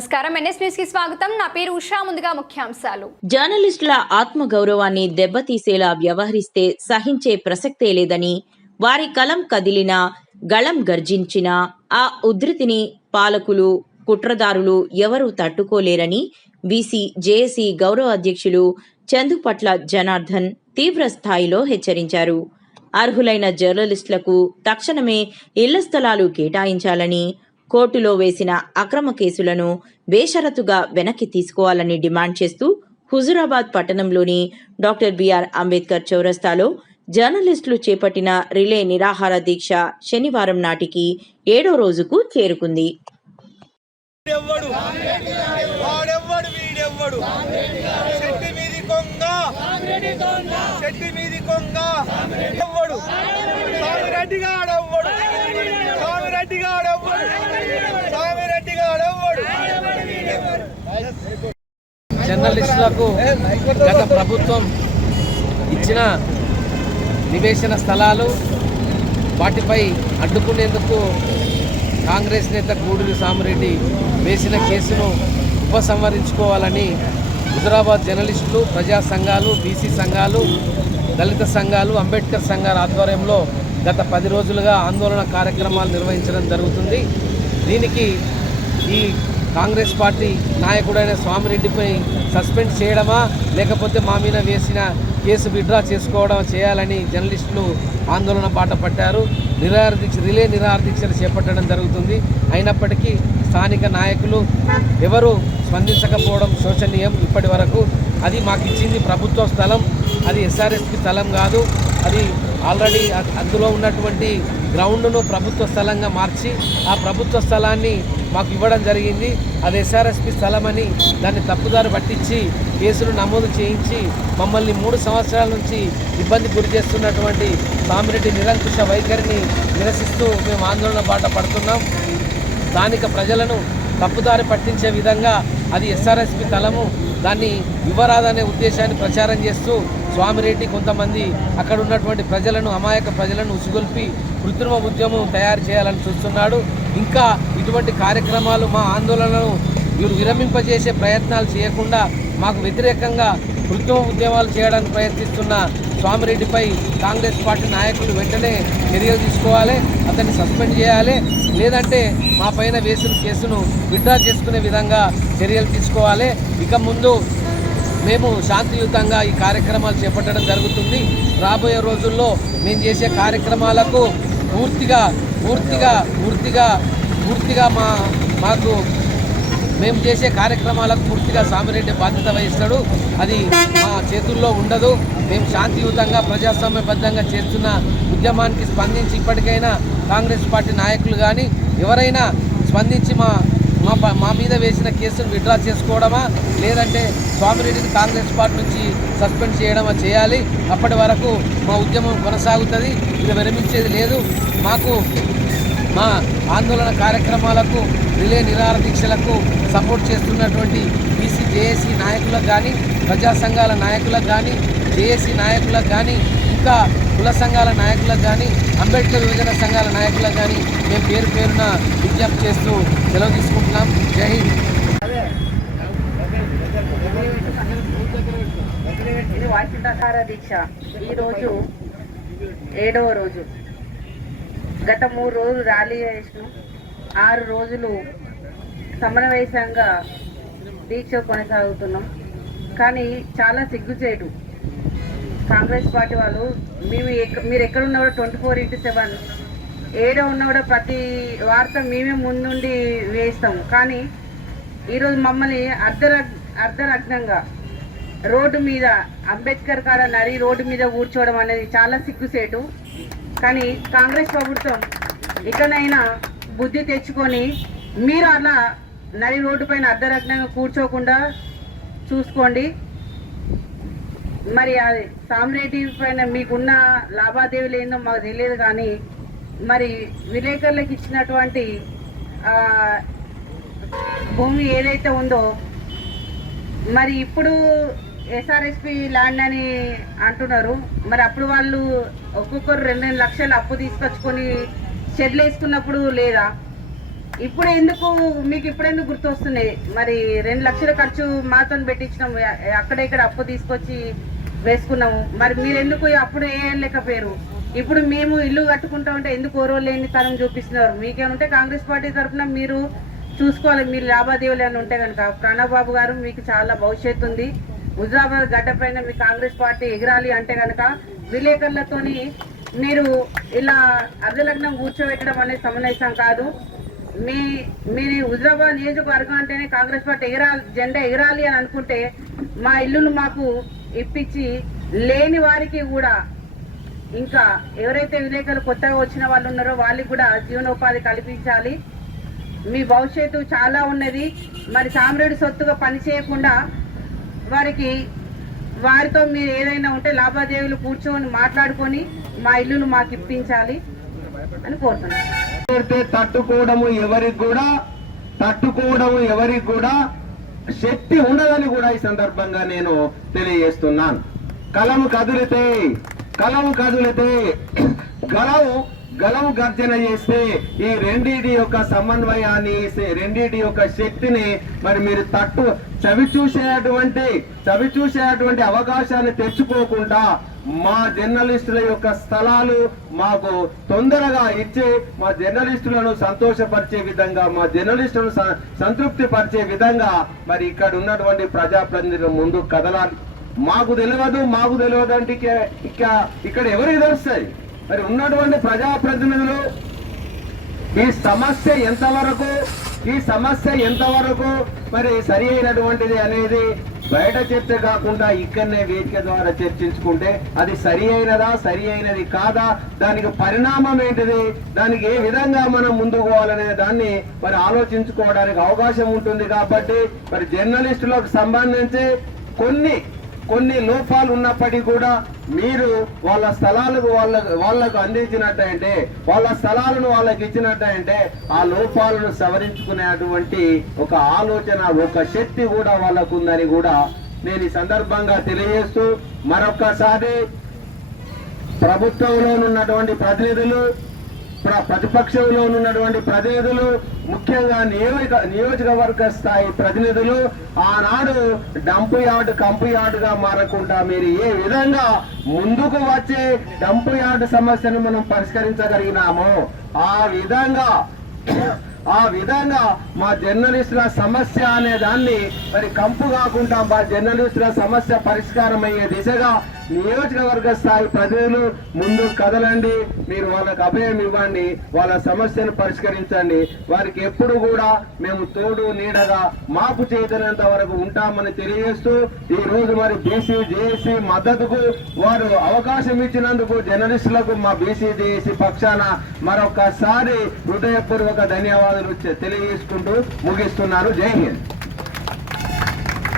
నమస్కారం, NS news కి స్వాగతం. నా పేరు ఉషా. ముందుగా ముఖ్యాంశాలు. జర్నలిస్టుల ఆత్మగౌరవాన్ని దెబ్బతీసేలా వ్యవహరిస్తే సహించే ప్రసక్తే లేదని, వారి కలం కదిలినా గళం గర్జించినా ఆ ఉధృతిని పాలకులు కుట్రదారులు ఎవరూ తట్టుకోలేరని బీసీ జేఏసీ గౌరవ అధ్యక్షులు చందుపట్ల జనార్దన్ తీవ్ర స్థాయిలో హెచ్చరించారు. అర్హులైన జర్నలిస్టులకు తక్షణమే ఇళ్ల స్థలాలు కేటాయించాలని, కోర్టులో వేసిన అక్రమ కేసులను బేషరతుగా వెనక్కి తీసుకోవాలని డిమాండ్ చేస్తూ హుజూరాబాద్ పట్టణంలోని డాక్టర్ బిఆర్ అంబేద్కర్ చౌరస్తాలో జర్నలిస్టులు చేపట్టిన రిలే నిరాహార దీక్ష శనివారం నాటికి 7వ రోజుకు చేరుకుంది. జర్నలిస్టులకు గత ప్రభుత్వం ఇచ్చిన నివేశన స్థలాలు వాటిపై అడ్డుకునేందుకు కాంగ్రెస్ నేత గూడూరి సామిరెడ్డి వేసిన కేసును ఉపసంహరించుకోవాలని హుజూరాబాద్ జర్నలిస్టులు, ప్రజా సంఘాలు, బీసీ సంఘాలు, దళిత సంఘాలు, అంబేద్కర్ సంఘాల ఆధ్వర్యంలో గత 10 రోజులుగా ఆందోళన కార్యక్రమాలు నిర్వహించడం జరుగుతుంది. దీనికి ఈ కాంగ్రెస్ పార్టీ నాయకుడైన స్వామిరెడ్డిపై సస్పెండ్ చేయడమా లేకపోతే మా మీద వేసిన కేసు విత్డ్రా చేసుకోవడం చేయాలని జర్నలిస్టులు ఆందోళన బాట పట్టారు. రిలే నిరాహార దీక్షలు చేపట్టడం జరుగుతుంది. అయినప్పటికీ స్థానిక నాయకులు ఎవరు స్పందించకపోవడం శోచనీయం. ఇప్పటి వరకు అది మాకు ఇచ్చింది ప్రభుత్వ స్థలం, అది ఎస్ఆర్ఎస్పి స్థలం కాదు. అది ఆల్రెడీ అందులో ఉన్నటువంటి గ్రౌండ్ను ప్రభుత్వ స్థలంగా మార్చి ఆ ప్రభుత్వ స్థలాన్ని మాకు ఇవ్వడం జరిగింది. అది ఎస్ఆర్ఎస్పి స్థలం అని దాన్ని తప్పుదారి పట్టించి కేసులు నమోదు చేయించి మమ్మల్ని 3 సంవత్సరాల నుంచి ఇబ్బంది గురి చేస్తున్నటువంటి సామిరెడ్డి నిరంకుశ వైఖరిని నిరసిస్తూ మేము ఆందోళన బాట పడుతున్నాం. స్థానిక ప్రజలను తప్పుదారి పట్టించే విధంగా అది ఎస్ఆర్ఎస్పి స్థలము, దాన్ని ఇవ్వరాదనే ఉద్దేశాన్ని ప్రచారం చేస్తూ స్వామిరెడ్డి కొంతమంది అక్కడ ఉన్నటువంటి ప్రజలను, అమాయక ప్రజలను ఉసిగొల్పి కృత్రిమ ఉద్యమం తయారు చేయాలని చూస్తున్నాడు. ఇంకా ఇటువంటి కార్యక్రమాలు మా ఆందోళనను విరమింపజేసే ప్రయత్నాలు చేయకుండా మాకు వ్యతిరేకంగా కృత్రిమ ఉద్యమాలు చేయడానికి ప్రయత్నిస్తున్న స్వామిరెడ్డిపై కాంగ్రెస్ పార్టీ నాయకులు వెంటనే చర్యలు తీసుకోవాలి, అతన్ని సస్పెండ్ చేయాలి, లేదంటే మా పైన వేసిన కేసును విత్డ్రా చేసుకునే విధంగా చర్యలు తీసుకోవాలి. ఇక ముందు మేము శాంతియుతంగా ఈ కార్యక్రమాలు చేపట్టడం జరుగుతుంది. రాబోయే రోజుల్లో మేము చేసే కార్యక్రమాలకు పూర్తిగా మాకు మేము చేసే కార్యక్రమాలకు పూర్తిగా సామిరెడ్డి బాధ్యత వహిస్తాడు. అది మా చేతుల్లో ఉండదు. మేము శాంతియుతంగా ప్రజాస్వామ్యబద్ధంగా చేస్తున్న ఉద్యమానికి స్పందించి ఇప్పటికైనా కాంగ్రెస్ పార్టీ నాయకులు కానీ ఎవరైనా స్పందించి మా మీద వేసిన కేసును విత్డ్రా చేసుకోవడమా లేదంటే స్వామిరెడ్డిని కాంగ్రెస్ పార్టీ నుంచి సస్పెండ్ చేయడమా చేయాలి. అప్పటి వరకు మా ఉద్యమం కొనసాగుతుంది. ఇది విరమించేది లేదు. మాకు మా ఆందోళన కార్యక్రమాలకు, రిలే నిరాహార దీక్షలకు సపోర్ట్ చేస్తున్నటువంటి బీసీ జేఏసీ నాయకులకు కానీ, ప్రజా సంఘాల నాయకులకు కానీ, జేఏసీ నాయకులకు కానీ, ఇంకా కుల సంఘాల నాయకులకు కానీ, అంబేద్కర్ యువజన సంఘాల నాయకులకు కానీ మేము పేరున విజ్ఞప్తి చేస్తూ సెలవు తీసుకుంటున్నాం. జై హింద్. నిరాహార దీక్ష ఈరోజు 7వ రోజు. గత 3 రోజులు ర్యాలీ చేసినాం. 6 రోజులు సమన్వయ సంఘ దీక్ష కొనసాగుతున్నాం. కానీ చాలా సిగ్గుచేటు కాంగ్రెస్ పార్టీ వాళ్ళు, మీరు ఎక్కడున్నా కూడా 24/7 ఏడో ఉన్నా కూడా ప్రతి వార్త మేమే ముందుండి వేస్తాం. కానీ ఈరోజు మమ్మల్ని అర్ధనగ్నంగా రోడ్డు మీద, అంబేద్కర్ కాడ నరి రోడ్డు మీద కూర్చోవడం అనేది చాలా సిగ్గుసేటు. కానీ కాంగ్రెస్ ప్రభుత్వం ఇకనైనా బుద్ధి తెచ్చుకొని మీరు అలా నరి రోడ్డు పైన అర్ధనగ్నంగా కూర్చోకుండా చూసుకోండి. మరి అది సామిరెడ్డి పైన మీకున్న లావాదేవీలు ఏందో మాకు తెలియదు. కానీ మరి విలేకరులకు ఇచ్చినటువంటి భూమి ఏదైతే ఉందో, మరి ఇప్పుడు ఎస్ఆర్ఎస్పి ల్యాండ్ అని అంటున్నారు. మరి అప్పుడు వాళ్ళు ఒక్కొక్కరు 2 లక్షలు అప్పు తీసుకొచ్చుకొని షెడ్లు వేసుకున్నప్పుడు లేదా? ఇప్పుడు ఎందుకు మీకు ఇప్పుడెందుకు గుర్తొస్తున్నాయి? మరి 2 లక్షల ఖర్చు మాతో పెట్టించినాము, అక్కడ ఇక్కడ అప్పు తీసుకొచ్చి వేసుకున్నాము. మరి మీరు ఎందుకు అప్పుడు వేయలేకపోయారు? ఇప్పుడు మేము ఇల్లు కట్టుకుంటా ఉంటే ఎందుకు ఓరో లేని తనం చూపిస్తున్నారు? మీకేమంటే కాంగ్రెస్ పార్టీ తరఫున మీరు చూసుకోవాలి. మీరు లావాదేవీలు అని ఉంటే కనుక ప్రణబ్ బాబు గారు మీకు చాలా భవిష్యత్తు ఉంది. హుజరాబాద్ గడ్డ పైన మీ కాంగ్రెస్ పార్టీ ఎగరాలి అంటే కనుక విలేకరులతోని మీరు ఇలా అర్ధలగ్నం కూర్చోబెట్టడం అనేది సమంజసం కాదు. మీరు హుజరాబాద్ నియోజకవర్గం అంటేనే కాంగ్రెస్ పార్టీ జెండా ఎగరాలి అని అనుకుంటే మా ఇల్లును మాకు ఇప్పించి లేని వారికి కూడా, ఇంకా ఎవరైతే విలేకరులు కొత్తగా వచ్చిన వాళ్ళు ఉన్నారో వాళ్ళకి కూడా జీవనోపాధి కల్పించాలి. మీ భవిష్యత్తు చాలా ఉన్నది. మరి సామ్రెడ్డి సొత్తుగా పనిచేయకుండా వారితో మీరు ఏదైనా ఉంటే లావాదేవీలు కూర్చొని మాట్లాడుకొని మా ఇల్లును మాకు ఇప్పించాలి అని కోరుతున్నాను. తట్టుకోవడము ఎవరికి కూడా శక్తి ఉండదని కూడా ఈ సందర్భంగా నేను తెలియజేస్తున్నాను. కలము కదిలితే గలము గర్జన చేస్తే ఈ రెండిటి యొక్క సమన్వయాన్ని, రెండిటి యొక్క శక్తిని మరి మీరు చవి చూసేటువంటి అవకాశాన్ని తెచ్చుకోకుండా మా జర్నలిస్టుల యొక్క స్థలాలు మాకు తొందరగా ఇచ్చి మా జర్నలిస్టులను సంతోషపరిచే విధంగా, మా జర్నలిస్టులను సంతృప్తి పరిచే విధంగా మరి ఇక్కడ ఉన్నటువంటి ప్రజాప్రతినిధులు ముందుకు కదలాలి. మాకు తెలియదు అంటే ఇక్కడ ఎవరికి తెలుస్తాయి? మరి ఉన్నటువంటి ప్రజాప్రతినిధులు ఈ సమస్య ఎంతవరకు మరి సరి అయినటువంటిది అనేది బయట చర్చ కాకుండా ఇక్కడనే వేదిక ద్వారా చర్చించుకుంటే అది సరి అయినది కాదా, దానికి పరిణామం ఏంటిది, దానికి ఏ విధంగా మనం ముందుకు పోవాలనే దాన్ని మరి ఆలోచించుకోవడానికి అవకాశం ఉంటుంది. కాబట్టి మరి జర్నలిస్టులకు సంబంధించి కొన్ని లోపాలు ఉన్నప్పటికీ కూడా మీరు వాళ్ళ స్థలాలకు వాళ్ళకు అందించినట్టంటే, వాళ్ళ స్థలాలను వాళ్ళకి ఇచ్చినట్టంటే ఆ లోపాలను సవరించుకునేటువంటి ఒక ఆలోచన, ఒక శక్తి కూడా వాళ్ళకు ఉందని కూడా నేను ఈ సందర్భంగా తెలియజేస్తూ, మరొక్కసారి ప్రభుత్వంలో ఉన్నటువంటి ప్రతినిధులు, ప్రతిపక్షంలో ఉన్నటువంటి ప్రతినిధులు, ముఖ్యంగా నియోజకవర్గ స్థాయి ప్రతినిధులు ఆనాడు కంపు యార్డుగా మారకుండా మీరు ఏ విధంగా ముందుకు వచ్చే డంపు యార్డు సమస్యను మనం పరిష్కరించగలిగినామో ఆ విధంగా మా జర్నలిస్టుల సమస్య అనే దాన్ని మరి కంపు కాకుండా మా జర్నలిస్టుల సమస్య పరిష్కారం అయ్యే దిశగా నియోజకవర్గ స్థాయి ప్రజలు ముందు కదలండి. మీరు వాళ్ళకు అభయం ఇవ్వండి, వాళ్ళ సమస్యను పరిష్కరించండి. వారికి ఎప్పుడు కూడా మేము తోడు నీడగా మాకు చేతనంత వరకు ఉంటామని తెలియజేస్తూ, ఈ రోజు మరి బీసీ జేఏసీ మద్దతుకు వారు అవకాశం ఇచ్చినందుకు జర్నలిస్టులకు మా బీసీ జేఏసీ పక్షాన మరొకసారి హృదయపూర్వక ధన్యవాదాలు తెలియజేసుకుంటూ ముగిస్తున్నాను. జై హింద్.